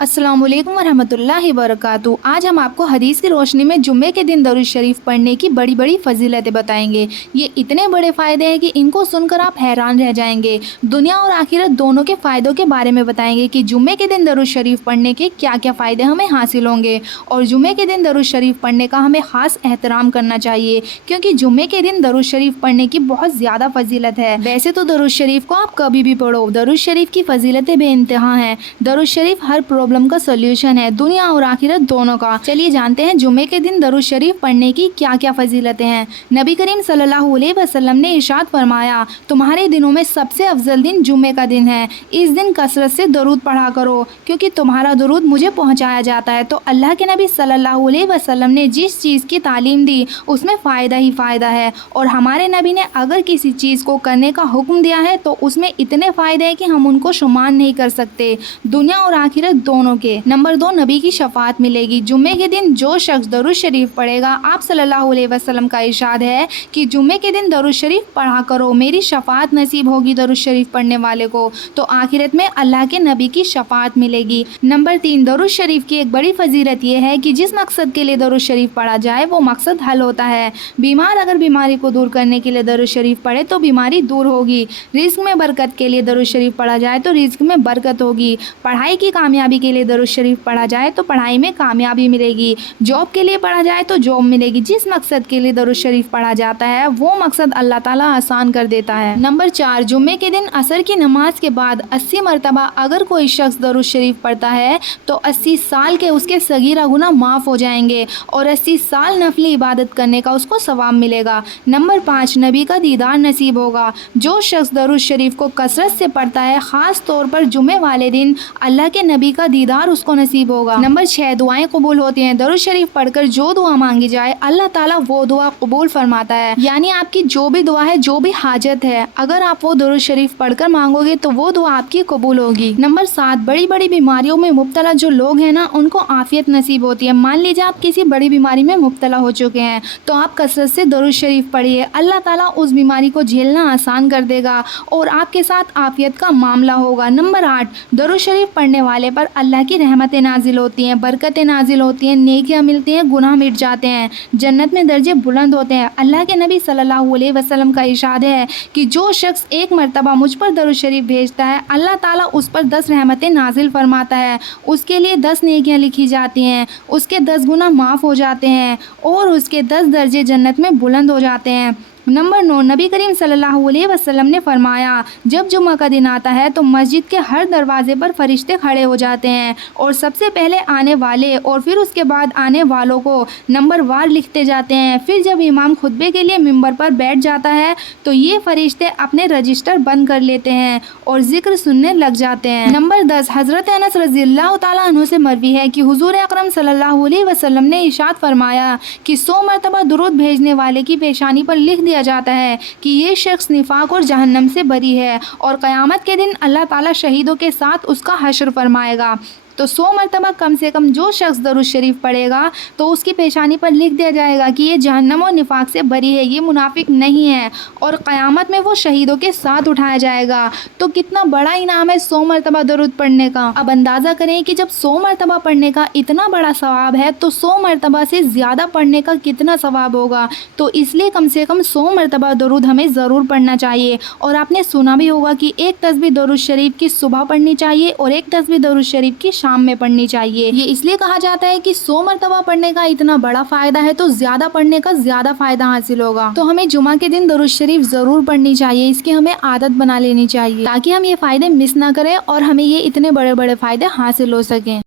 अस्सलाम वालेकुम वरहमतुल्लाहि वबरकातुहू। आज हम आपको हदीस की रोशनी में जुम्मे के दिन दरूद शरीफ पढ़ने की बड़ी बड़ी फजीलतें बताएंगे। ये इतने बड़े फ़ायदे हैं कि इनको सुनकर आप हैरान रह जाएंगे। दुनिया और आखिरत दोनों के फ़ायदों के बारे में बताएंगे कि जुम्मे के दिन दरूद शरीफ पढ़ने के क्या क्या फ़ायदे हमें हासिल होंगे और जुम्मे के दिन दरूद शरीफ पढ़ने का हमें ख़ास एहतराम करना चाहिए, क्योंकि जुम्मे के दिन दरूद शरीफ पढ़ने की बहुत ज़्यादा फजीलत है। वैसे तो दरूद शरीफ को आप कभी भी पढ़ो, दरूद शरीफ की फजीलतें बेइंतहा हैं। दरूद शरीफ हर प्रॉब्लम का सोल्यूशन है, दुनिया और आखिरत दोनों का। चलिए जानते हैं जुम्मे के दिन दरूद शरीफ पढ़ने की क्या क्या फजीलतें हैं। नबी करीम सल्लल्लाहु अलैहि वसल्लम ने इरशाद फरमाया, तुम्हारे दिनों में सबसे अफजल दिन जुम्मे का दिन है। इस दिन कसरत से दरूद पढ़ा करो, क्योंकि तुम्हारा दरूद मुझे पहुंचाया जाता है। तो अल्लाह के नबी सल्लल्लाहु अलैहि वसल्लम ने जिस चीज़ की तालीम दी उसमें फ़ायदा ही फ़ायदा है, और हमारे नबी ने अगर किसी चीज़ को करने का हुक्म दिया है तो उसमें इतने फ़ायदे हैं कि हम उनको शुमार नहीं कर सकते, दुनिया और आखिरत दोनों के। नंबर 2, नबी की शफात मिलेगी। जुम्मे के दिन जो शख्स दरूद शरीफ पढ़ेगा, आप सल्लल्लाहु अलैहि वसल्लम का इरशाद है कि जुम्मे के दिन दरूद शरीफ पढ़ा करो, मेरी शफात नसीब होगी दरूद शरीफ पढ़ने वाले को, तो आखिरत में अल्लाह के नबी की शफात मिलेगी। नंबर 3, दरूद शरीफ की एक बड़ी फजीलत यह है कि जिस मकसद के लिए दरूद शरीफ पढ़ा जाए वो मकसद हल होता है। बीमार अगर बीमारी को दूर करने के लिए दरूद शरीफ पढ़े तो बीमारी दूर होगी। रिज्क में बरकत के लिए दरूद शरीफ पढ़ा जाए तो रिज्क में बरकत होगी। पढ़ाई की कामयाबी के लिए दरूद शरीफ पढ़ा जाए तो पढ़ाई में कामयाबी मिलेगी। जॉब के लिए पढ़ा जाए तो जॉब मिलेगी। जिस मकसद के लिए दरूद शरीफ पढ़ा जाता है वो मकसद अल्लाह ताला आसान कर देता है। नंबर 4, जुम्मे के दिन असर की नमाज के बाद 80 मरतबा अगर कोई शख्स दरूद शरीफ पढ़ता है तो 80 साल के उसके सगीरा गुनाह माफ़ हो जाएंगे और 80 साल नफली इबादत करने का उसको सवाब मिलेगा। नंबर 5, नबी का दीदार नसीब होगा। जो शख्स दरूद शरीफ को कसरत से पढ़ता है, ख़ास तौर पर जुम्मे वाले दिन, अल्लाह के नबी का दीदार उसको नसीब होगा। नंबर 6, दुआएं कबूल होती हैं। दरूद शरीफ पढ़कर जो दुआ मांगी जाए अल्लाह ताला वो दुआ कबूल फरमाता है। यानी आपकी जो भी दुआ है, जो भी हाजत है, अगर आप वो दरूद शरीफ पढ़कर मांगोगे तो वो दुआ आपकी कबूल होगी। नंबर 7, बड़ी बड़ी बीमारियों में मुब्तला जो लोग हैं ना, उनको आफियत नसीब होती है। मान लीजिए आप किसी बड़ी बीमारी में मुब्तला हो चुके हैं तो आप कसरत से दरूद शरीफ पढ़िए, अल्लाह ताला उस बीमारी को झेलना आसान कर देगा और आपके साथ आफियत का मामला होगा। नंबर 8, दरूद शरीफ पढ़ने वाले पर अल्लाह की रहमतें नाजिल होती हैं, बरकतें नाजिल होती हैं, नेकियां मिलती हैं, गुनाह मिट जाते हैं, जन्नत में दर्जे बुलंद होते हैं। अल्लाह के नबी सल्लल्लाहु अलैहि वसल्लम का इरशाद है कि जो शख्स एक मरतबा मुझ पर दरूद शरीफ भेजता है, अल्लाह ताला उस पर 10 रहमतें नाजिल फरमाता है, उसके लिए 10 नेकियां लिखी जाती हैं, उसके 10 गुनाह माफ़ हो जाते हैं और उसके 10 दर्जे जन्नत में बुलंद हो जाते हैं। नंबर 9, नबी करीम सल्लल्लाहु अलैहि वसल्लम ने फरमाया, जब जुम्मा का दिन आता है तो मस्जिद के हर दरवाजे पर फरिश्ते खड़े हो जाते हैं और सबसे पहले आने वाले और फिर उसके बाद आने वालों को नंबर वार लिखते जाते हैं। फिर जब इमाम खुतबे के लिए मिंबर पर बैठ जाता है तो ये फरिश्ते अपने रजिस्टर बंद कर लेते हैं और जिक्र सुनने लग जाते हैं। नंबर 10, हज़रत अनस रज़ियल्लाहु ताला अन्हु से मरवी है कि हुज़ूर अकरम सल्लल्लाहु अलैहि वसल्लम ने इरशाद फरमाया कि 100 मरतबा दुरूद भेजने वाले की पेशानी पर लिख दिया जाता है कि ये शख्स निफाक और जहन्नम से बरी है, और क़यामत के दिन अल्लाह ताला शहीदों के साथ उसका हश्र फरमाएगा। तो 100 मरतबा कम से कम जो शख्स दरूद शरीफ पढ़ेगा तो उसकी पेशानी पर लिख दिया जाएगा कि ये जहन्नम और निफाक से बरी है, ये मुनाफिक नहीं है, और क़यामत में वो शहीदों के साथ उठाया जाएगा। तो कितना बड़ा इनाम है 100 मरतबा दरूद पढ़ने का। अब अंदाज़ा करें कि जब 100 मरतबा पढ़ने का इतना बड़ा सवाब है तो 100 मरतबा से ज़्यादा पढ़ने का कितना सवाब होगा। तो इसलिए कम से कम 100 मरतबा दरूद हमें ज़रूर पढ़ना चाहिए। और आपने सुना भी होगा कि एक तस्बीह दरूद शरीफ की सुबह पढ़नी चाहिए और एक तस्बीह दरूद शरीफ की शाम में पढ़नी चाहिए। ये इसलिए कहा जाता है कि 100 मरतबा पढ़ने का इतना बड़ा फ़ायदा है तो ज़्यादा पढ़ने का ज़्यादा फ़ायदा हासिल होगा। तो हमें जुमा के दिन दरूद शरीफ ज़रूर पढ़नी चाहिए, इसकी हमें आदत बना लेनी चाहिए ताकि हम ये फ़ायदे मिस ना करें और हमें ये इतने बड़े बड़े फ़ायदे हासिल हो सकें।